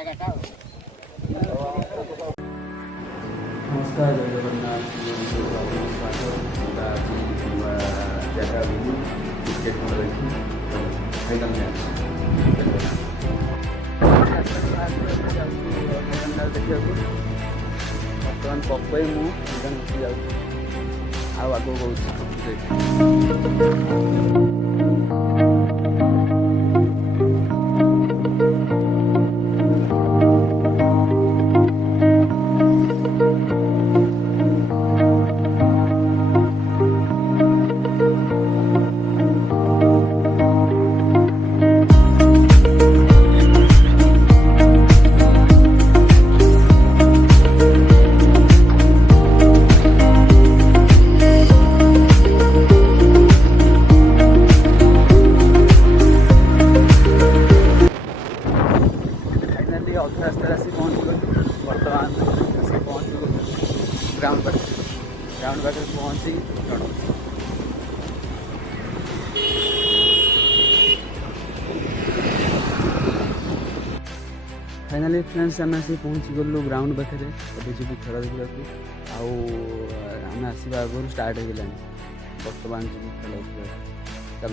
नमस्कार जय जगन्नाथ स्वागत जगह बुलू क्रिकेट देखी फाइनाल मैच देखा बर्तमान पपई मुझे आग कौन ग्राउंड पाखे पहुँची जन फाइनाली फ्रेंड्स आम आसी पहुँची गलु ग्राउंड पाखे अब जी खेल देखा आम आसवा आगुरी स्टार्ट हो गलानी बर्तमान जी खेल चल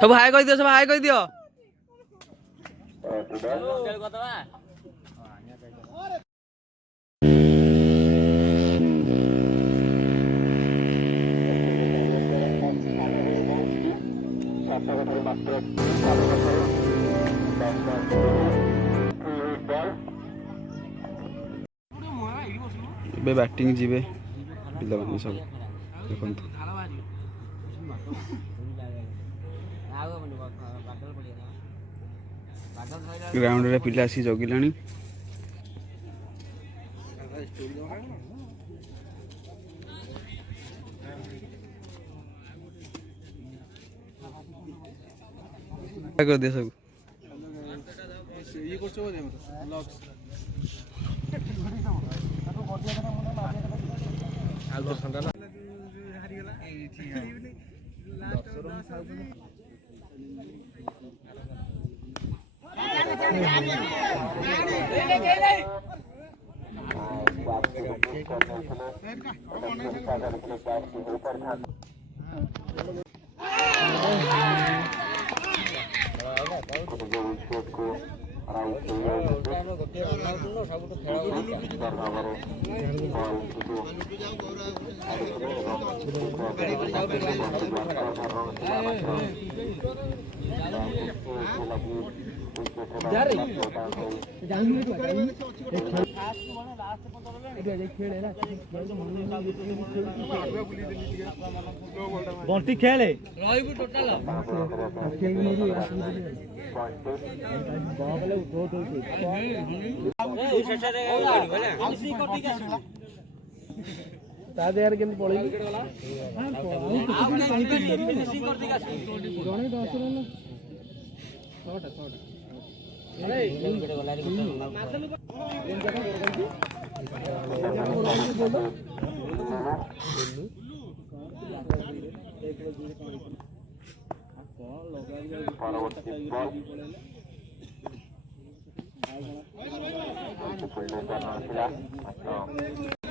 सब हाय कह दियो सब हाय कह दियो बैटिंग जीवे पिला सब देखो ग्राउंड रे पिला आसी जगिलानी कर दे सब ये करछो बोले लॉक्स आलबो ठंडा ना हारि गेला लास्ट बंटी खेले टोटाल तार के पड़े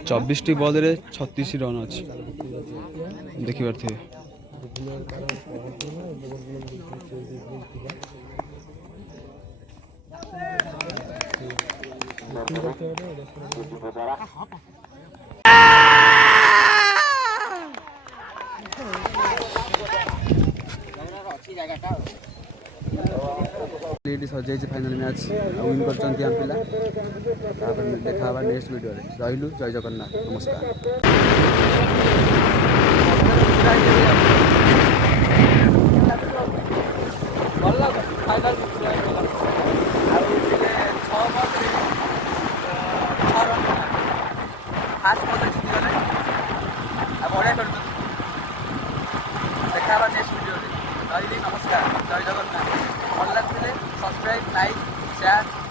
चौबीस टी बॉल रे 36 रन अच्छी देखी पारे सजाई फाइनल मैच विन कर पिला देखा नेक्स्ट वीडियो रही जय जगन्नाथ नमस्कार। देखा नेक्स्ट वीडियो रही नमस्कार जय जगन्नाथ। Subscribe like share